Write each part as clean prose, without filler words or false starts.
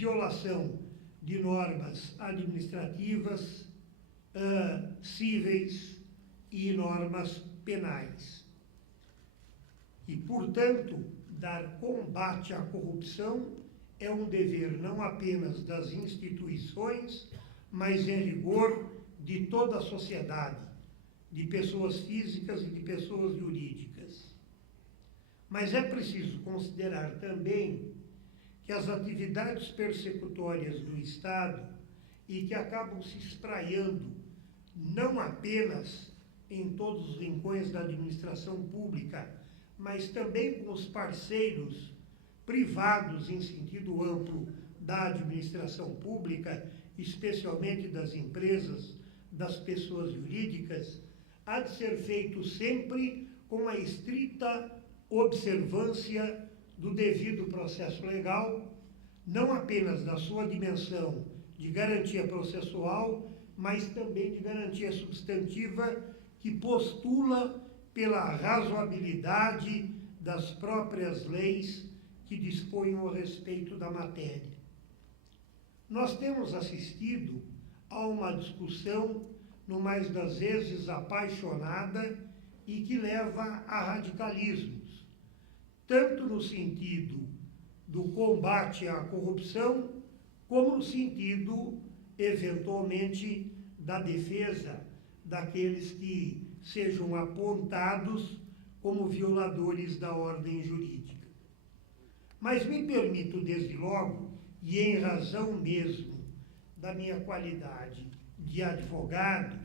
violação de normas administrativas, cíveis e normas penais. E, portanto, dar combate à corrupção é um dever não apenas das instituições, mas, em rigor, de toda a sociedade, de pessoas físicas e de pessoas jurídicas. Mas é preciso considerar também que as atividades persecutórias do Estado e que acabam se espraiando não apenas em todos os rincões da administração pública, mas também com os parceiros privados em sentido amplo da administração pública, especialmente das empresas, das pessoas jurídicas, há de ser feito sempre com a estrita observância do devido processo legal, não apenas da sua dimensão de garantia processual, mas também de garantia substantiva que postula pela razoabilidade das próprias leis que dispõem a respeito da matéria. Nós temos assistido a uma discussão, no mais das vezes apaixonada, e que leva a radicalismos, tanto no sentido do combate à corrupção, como no sentido, eventualmente, da defesa daqueles que sejam apontados como violadores da ordem jurídica. Mas me permito, desde logo, e em razão mesmo da minha qualidade de advogado,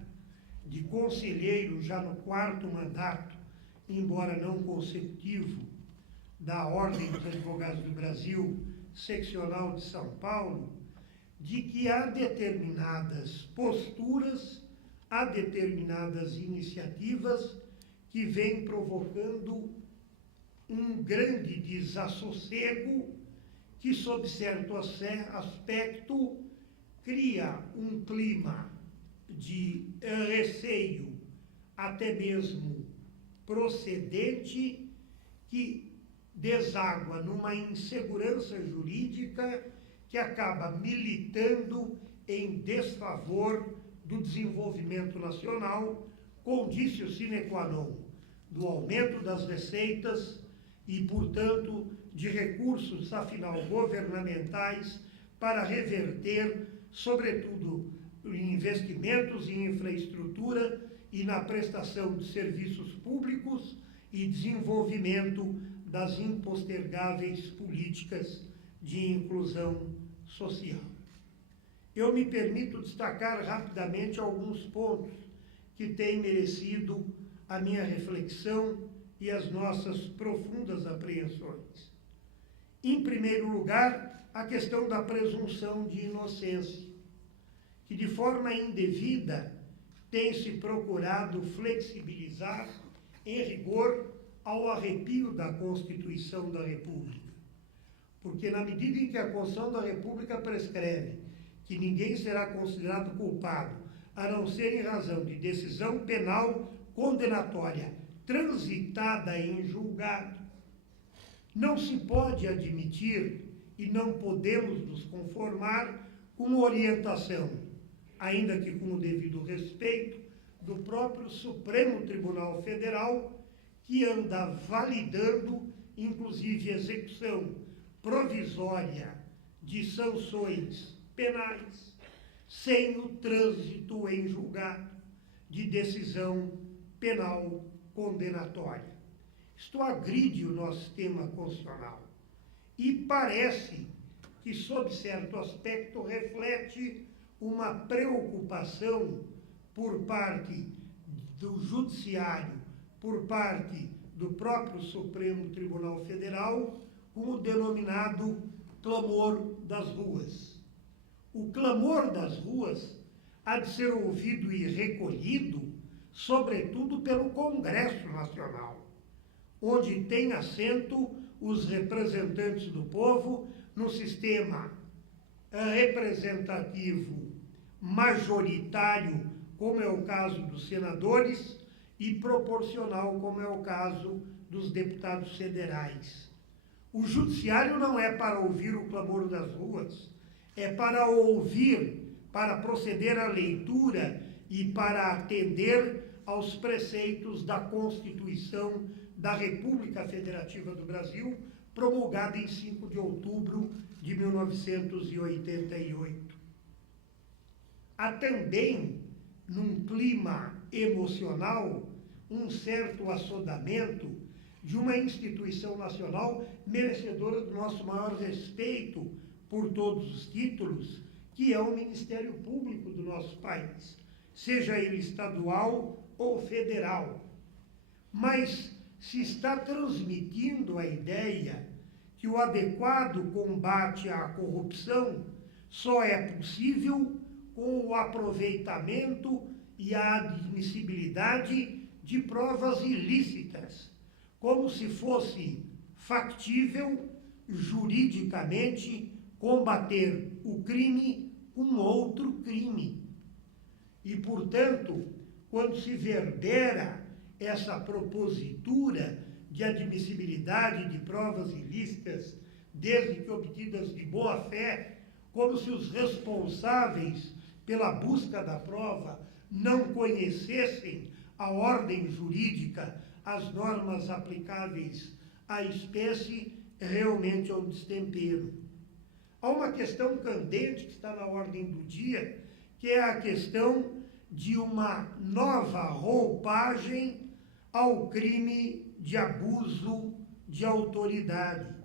de conselheiro já no 4º mandato, embora não consecutivo, da Ordem dos Advogados do Brasil, seccional de São Paulo, de que há determinadas posturas, há determinadas iniciativas que vêm provocando um grande desassossego que, sob certo aspecto, cria um clima de receio, até mesmo procedente, que deságua numa insegurança jurídica que acaba militando em desfavor do desenvolvimento nacional, condício sine qua non do aumento das receitas e, portanto, de recursos, afinal, governamentais para reverter, sobretudo, em investimentos em infraestrutura e na prestação de serviços públicos e desenvolvimento das impostergáveis políticas de inclusão social. Eu me permito destacar rapidamente alguns pontos que têm merecido a minha reflexão e as nossas profundas apreensões. Em primeiro lugar, a questão da presunção de inocência, que de forma indevida tem se procurado flexibilizar em rigor ao arrepio da Constituição da República. Porque na medida em que a Constituição da República prescreve que ninguém será considerado culpado, a não ser em razão de decisão penal condenatória transitada em julgado, não se pode admitir e não podemos nos conformar com orientação, ainda que com o devido respeito, do próprio Supremo Tribunal Federal, que anda validando, inclusive, execução provisória de sanções penais, sem o trânsito em julgado de decisão penal condenatória. Isto agride o nosso sistema constitucional e parece que, sob certo aspecto, reflete uma preocupação por parte do Judiciário, por parte do próprio Supremo Tribunal Federal, com o denominado clamor das ruas. O clamor das ruas há de ser ouvido e recolhido, sobretudo pelo Congresso Nacional, onde tem assento os representantes do povo no sistema representativo majoritário, como é o caso dos senadores, e proporcional, como é o caso dos deputados federais. O judiciário não é para ouvir o clamor das ruas, é para ouvir, para proceder à leitura e para atender aos preceitos da Constituição da República Federativa do Brasil, promulgada em 5 de outubro de 1988. Há também, num clima emocional, um certo assodamento de uma instituição nacional merecedora do nosso maior respeito por todos os títulos, que é o Ministério Público do nosso país, seja ele estadual ou federal. Mas se está transmitindo a ideia que o adequado combate à corrupção só é possível com o aproveitamento e a admissibilidade de provas ilícitas, como se fosse factível juridicamente combater o crime com outro crime. E, portanto, quando se verbera essa propositura de admissibilidade de provas ilícitas, desde que obtidas de boa fé, como se os responsáveis pela busca da prova não conhecessem a ordem jurídica, as normas aplicáveis à espécie, realmente é um destempero. Há uma questão candente que está na ordem do dia, que é a questão de uma nova roupagem ao crime de abuso de autoridade.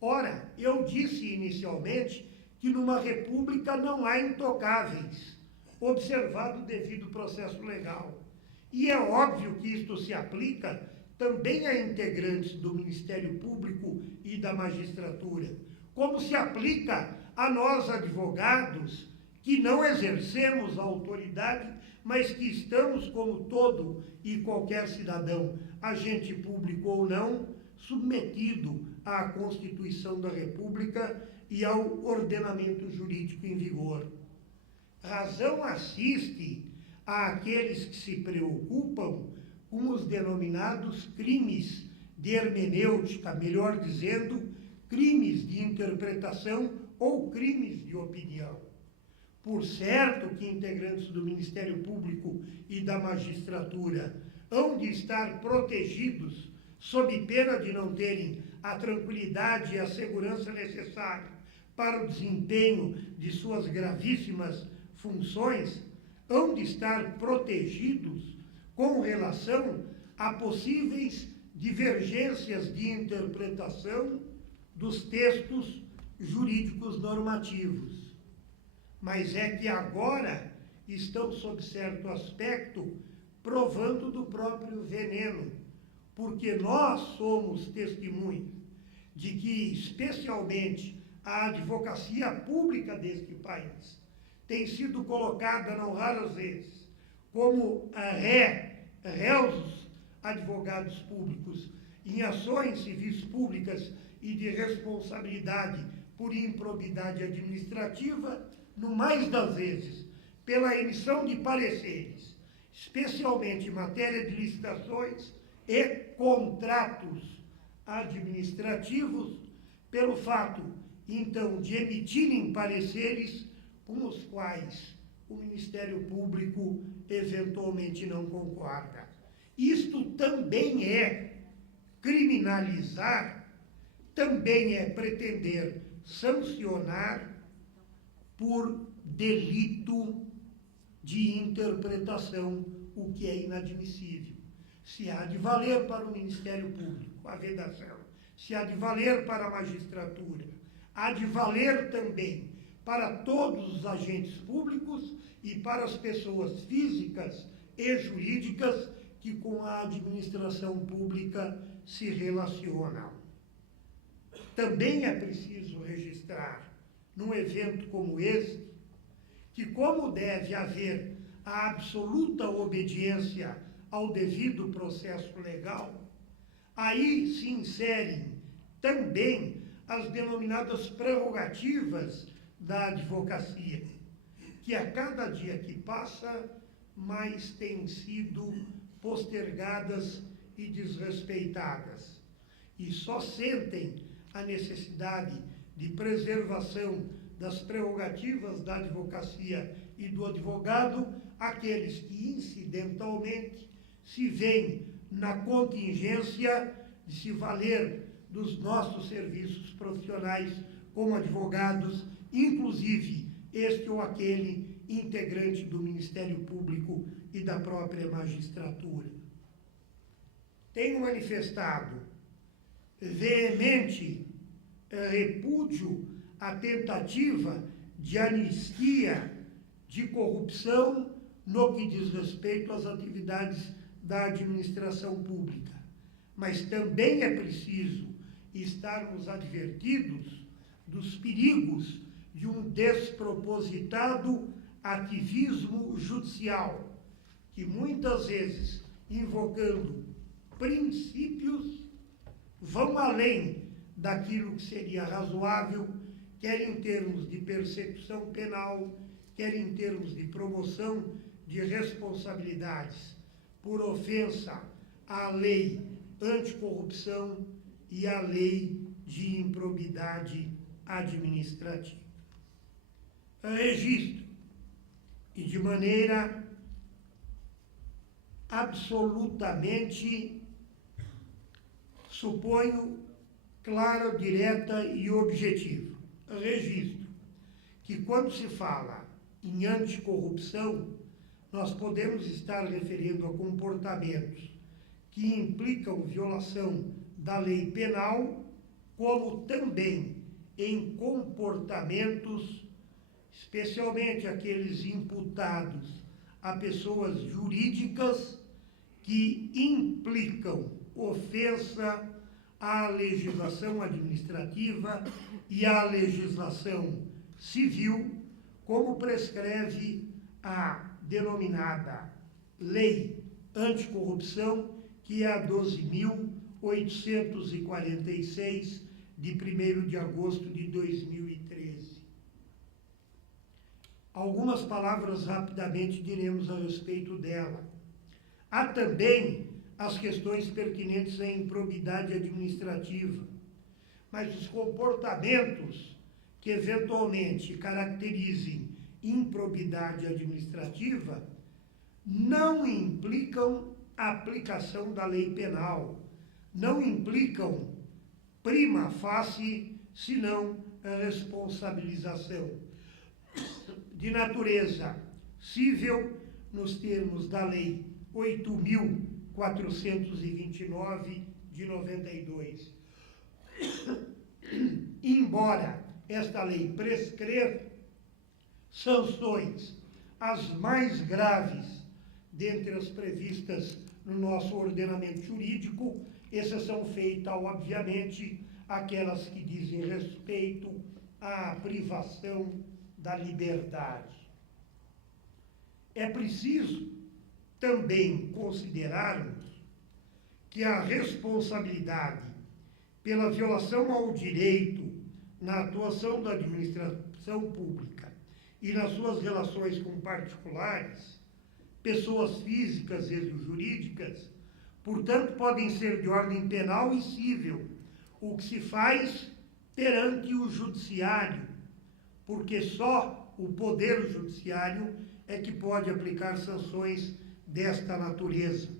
Ora, eu disse inicialmente que numa república não há intocáveis, observado o devido processo legal. E é óbvio que isto se aplica também a integrantes do Ministério Público e da magistratura, como se aplica a nós advogados que não exercemos a autoridade, mas que estamos, como todo e qualquer cidadão, agente público ou não, submetido à Constituição da República e ao ordenamento jurídico em vigor. Razão assiste àqueles que se preocupam com os denominados crimes de hermenêutica, melhor dizendo, crimes de interpretação ou crimes de opinião. Por certo que integrantes do Ministério Público e da magistratura hão de estar protegidos sob pena de não terem a tranquilidade e a segurança necessária para o desempenho de suas gravíssimas funções, hão de estar protegidos com relação a possíveis divergências de interpretação dos textos jurídicos normativos. Mas é que agora estão, sob certo aspecto, provando do próprio veneno, porque nós somos testemunhas de que, especialmente, a advocacia pública deste país tem sido colocada, não raras vezes, como réus advogados públicos em ações civis públicas e de responsabilidade por improbidade administrativa, no mais das vezes, pela emissão de pareceres, especialmente em matéria de licitações e contratos administrativos, pelo fato, então, de emitirem pareceres com os quais o Ministério Público eventualmente não concorda. Isto também é criminalizar, também é pretender sancionar por delito de interpretação, o que é inadmissível. Se há de valer para o Ministério Público a vedação, se há de valer para a magistratura, há de valer também para todos os agentes públicos e para as pessoas físicas e jurídicas que com a administração pública se relacionam. Também é preciso registrar, num evento como esse, que como deve haver a absoluta obediência ao devido processo legal, aí se inserem também as denominadas prerrogativas da advocacia, que a cada dia que passa, mais têm sido postergadas e desrespeitadas. E só sentem a necessidade de preservação das prerrogativas da advocacia e do advogado aqueles que incidentalmente se veem na contingência de se valer dos nossos serviços profissionais como advogados, inclusive este ou aquele integrante do Ministério Público e da própria magistratura. Tenho manifestado veemente repúdio à tentativa de anistia de corrupção no que diz respeito às atividades da administração pública. Mas também é preciso estarmos advertidos dos perigos de um despropositado ativismo judicial, que muitas vezes, invocando princípios, vão além daquilo que seria razoável, quer em termos de persecução penal, quer em termos de promoção de responsabilidades por ofensa à lei anticorrupção e à lei de improbidade administrativa. Registro, e de maneira absolutamente, suponho, clara, direta e objetiva. Registro que quando se fala em anticorrupção, nós podemos estar referindo a comportamentos que implicam violação da lei penal, como também em comportamentos, especialmente aqueles imputados a pessoas jurídicas, que implicam ofensa à legislação administrativa e à legislação civil, como prescreve a denominada Lei Anticorrupção, que é a 12.846, de 1º de agosto de 2013. Algumas palavras rapidamente diremos a respeito dela. Há também as questões pertinentes à improbidade administrativa, mas os comportamentos que eventualmente caracterizem improbidade administrativa não implicam a aplicação da lei penal, não implicam prima facie, senão a responsabilização de natureza cível, nos termos da Lei 8.429 de 92. Embora esta lei prescreva sanções as mais graves dentre as previstas no nosso ordenamento jurídico, exceção feita, obviamente, aquelas que dizem respeito à privação da liberdade. É preciso também considerarmos que a responsabilidade pela violação ao direito na atuação da administração pública e nas suas relações com particulares, pessoas físicas e jurídicas, portanto, podem ser de ordem penal e cível, o que se faz perante o judiciário, porque só o poder judiciário é que pode aplicar sanções desta natureza,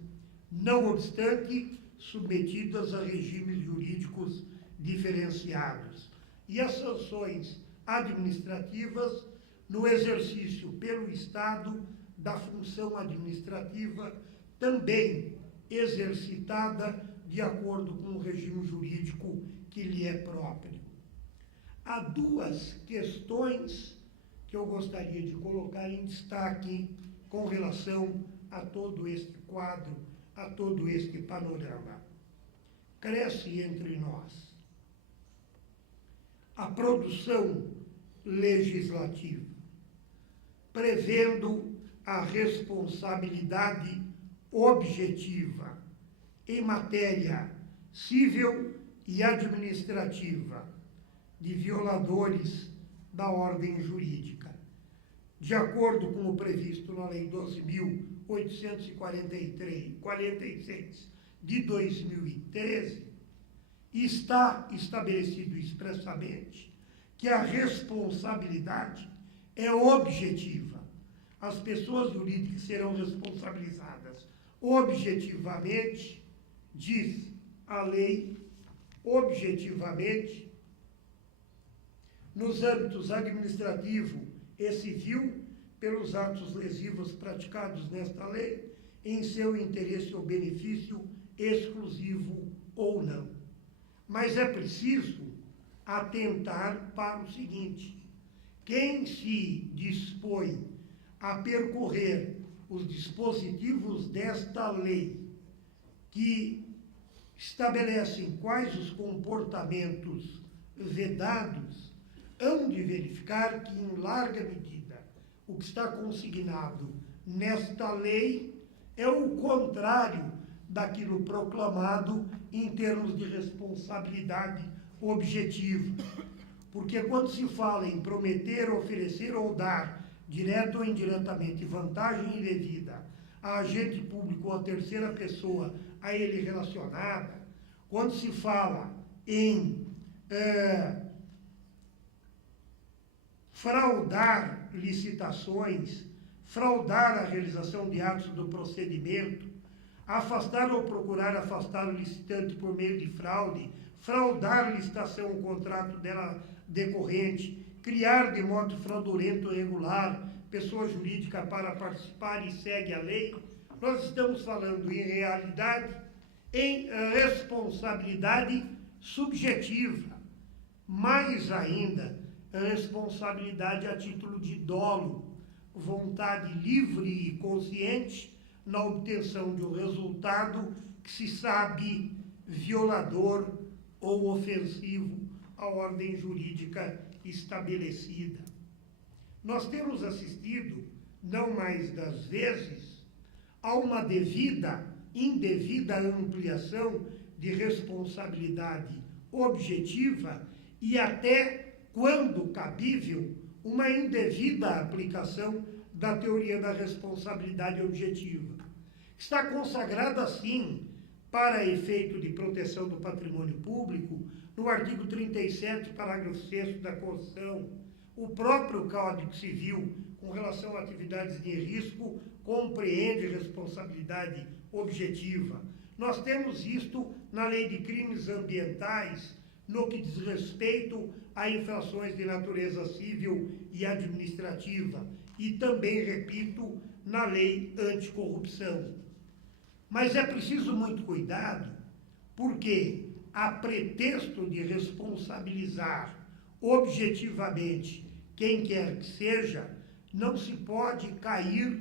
não obstante submetidas a regimes jurídicos diferenciados. E as sanções administrativas no exercício pelo Estado da função administrativa, também exercitada de acordo com o regime jurídico que lhe é próprio. Há duas questões que eu gostaria de colocar em destaque com relação a todo este quadro, a todo este panorama. Cresce entre nós a produção legislativa, prevendo a responsabilidade objetiva em matéria civil e administrativa de violadores da ordem jurídica, de acordo com o previsto na Lei 12.846 de 2013, está estabelecido expressamente que que a responsabilidade é objetiva. As pessoas jurídicas serão responsabilizadas objetivamente, diz a lei, objetivamente, nos âmbitos administrativo e civil, pelos atos lesivos praticados nesta lei, em seu interesse ou benefício exclusivo ou não. Mas é preciso atentar para o seguinte: quem se dispõe a percorrer os dispositivos desta lei, que estabelecem quais os comportamentos vedados, hão de verificar que, em larga medida, o que está consignado nesta lei é o contrário daquilo proclamado em termos de responsabilidade objetiva. Porque quando se fala em prometer, oferecer ou dar, direto ou indiretamente, vantagem indevida a agente público ou a terceira pessoa a ele relacionada, quando se fala em fraudar licitações, fraudar a realização de atos do procedimento, afastar ou procurar afastar o licitante por meio de fraude, fraudar a licitação ou contrato dela decorrente, criar de modo fraudulento ou irregular pessoa jurídica para participar e segue a lei, nós estamos falando, em realidade, em responsabilidade subjetiva. Mais ainda, responsabilidade a título de dolo, vontade livre e consciente na obtenção de um resultado que se sabe violador ou ofensivo à ordem jurídica estabelecida. Nós temos assistido, não mais das vezes, a uma indevida ampliação de responsabilidade objetiva e até, quando cabível, uma indevida aplicação da teoria da responsabilidade objetiva. Está consagrada, sim, para efeito de proteção do patrimônio público, no artigo 37, parágrafo 6º da Constituição. O próprio Código Civil, com relação a atividades de risco, compreende responsabilidade objetiva. Nós temos isto na Lei de Crimes Ambientais, no que diz respeito a infrações de natureza civil e administrativa, e também, repito, na Lei Anticorrupção. Mas é preciso muito cuidado, porque, a pretexto de responsabilizar objetivamente quem quer que seja, não se pode cair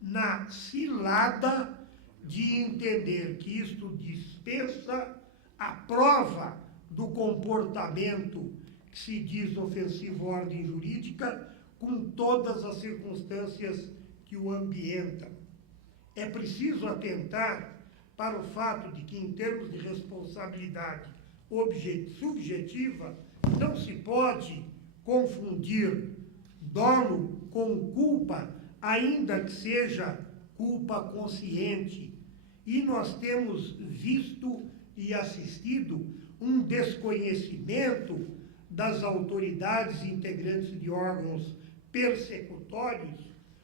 na cilada de entender que isto dispensa a prova do comportamento que se diz ofensivo à ordem jurídica, com todas as circunstâncias que o ambientam. É preciso atentar para o fato de que, em termos de responsabilidade subjetiva, não se pode confundir dolo com culpa, ainda que seja culpa consciente. E nós temos visto e assistido um desconhecimento das autoridades integrantes de órgãos persecutórios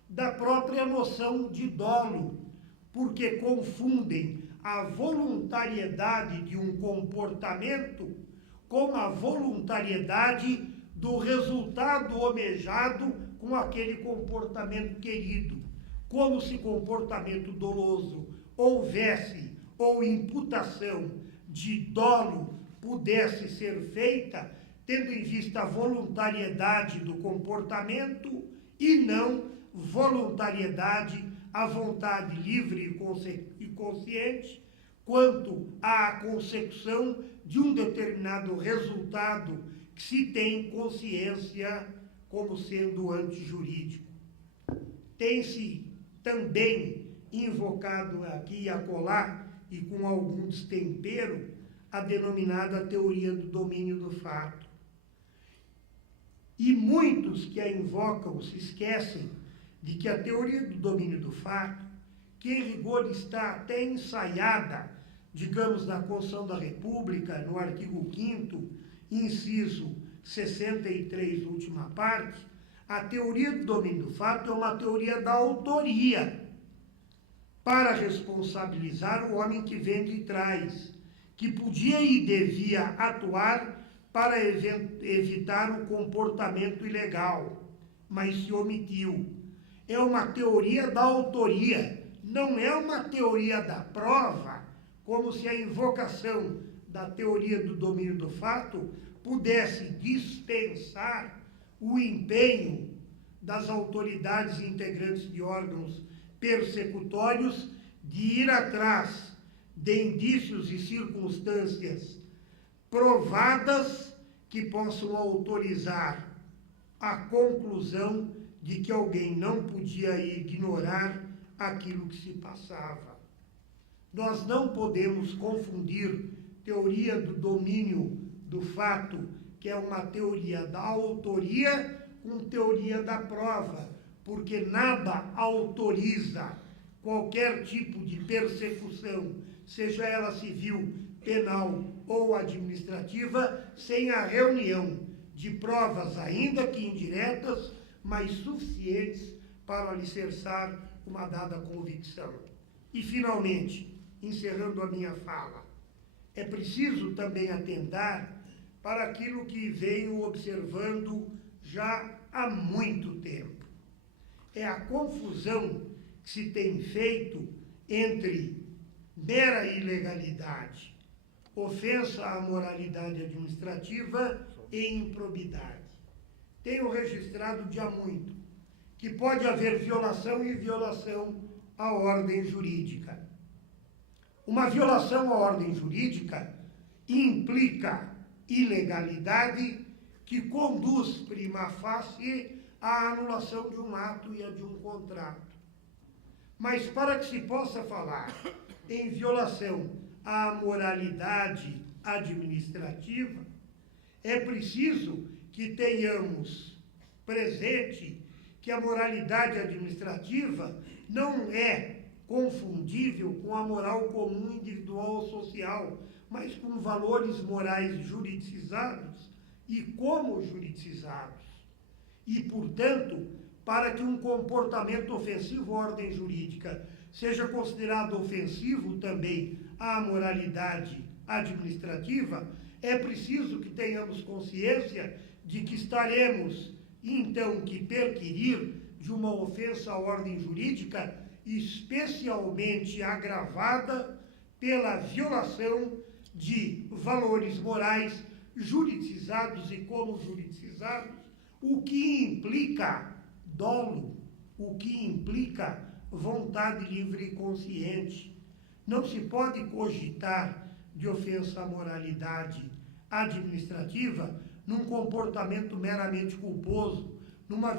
da própria noção de dolo, porque confundem a voluntariedade de um comportamento com a voluntariedade do resultado almejado com aquele comportamento querido, como se comportamento doloso houvesse ou imputação de dolo pudesse ser feita, tendo em vista a voluntariedade do comportamento e não voluntariedade, a vontade livre e consciente quanto à consecução de um determinado resultado que se tem consciência como sendo antijurídico. Tem-se também invocado aqui e acolá, e com algum destempero, a denominada teoria do domínio do fato. E muitos que a invocam se esquecem de que a teoria do domínio do fato, que em rigor está até ensaiada, digamos, na Constituição da República, no artigo 5º, inciso 63, última parte, a teoria do domínio do fato é uma teoria da autoria, para responsabilizar o homem que vem de trás, que podia e devia atuar para evitar o comportamento ilegal, mas se omitiu. É uma teoria da autoria, não é uma teoria da prova, como se a invocação da teoria do domínio do fato pudesse dispensar o empenho das autoridades integrantes de órgãos persecutórios de ir atrás de indícios e circunstâncias provadas que possam autorizar a conclusão de que alguém não podia ignorar aquilo que se passava. Nós não podemos confundir teoria do domínio do fato, que é uma teoria da autoria, com teoria da prova, porque nada autoriza qualquer tipo de persecução, seja ela civil, penal ou administrativa, sem a reunião de provas, ainda que indiretas, mas suficientes para alicerçar uma dada convicção. E, finalmente, encerrando a minha fala, é preciso também atentar para aquilo que venho observando já há muito tempo. É a confusão que se tem feito entre mera ilegalidade, ofensa à moralidade administrativa e improbidade. Tenho registrado de há muito que pode haver violação e violação à ordem jurídica. Uma violação à ordem jurídica implica ilegalidade que conduz, prima facie, à anulação de um ato e a de um contrato. Mas para que se possa falar em violação à moralidade administrativa, é preciso que tenhamos presente que a moralidade administrativa não é confundível com a moral comum individual ou social, mas com valores morais juridizados e como juridizados. E, portanto, para que um comportamento ofensivo à ordem jurídica seja considerado ofensivo também à moralidade administrativa, é preciso que tenhamos consciência de que estaremos, então, que perquirir de uma ofensa à ordem jurídica especialmente agravada pela violação de valores morais juridizados e como juridizados, o que implica dolo, o que implica vontade livre e consciente. Não se pode cogitar de ofensa à moralidade administrativa num comportamento meramente culposo, numa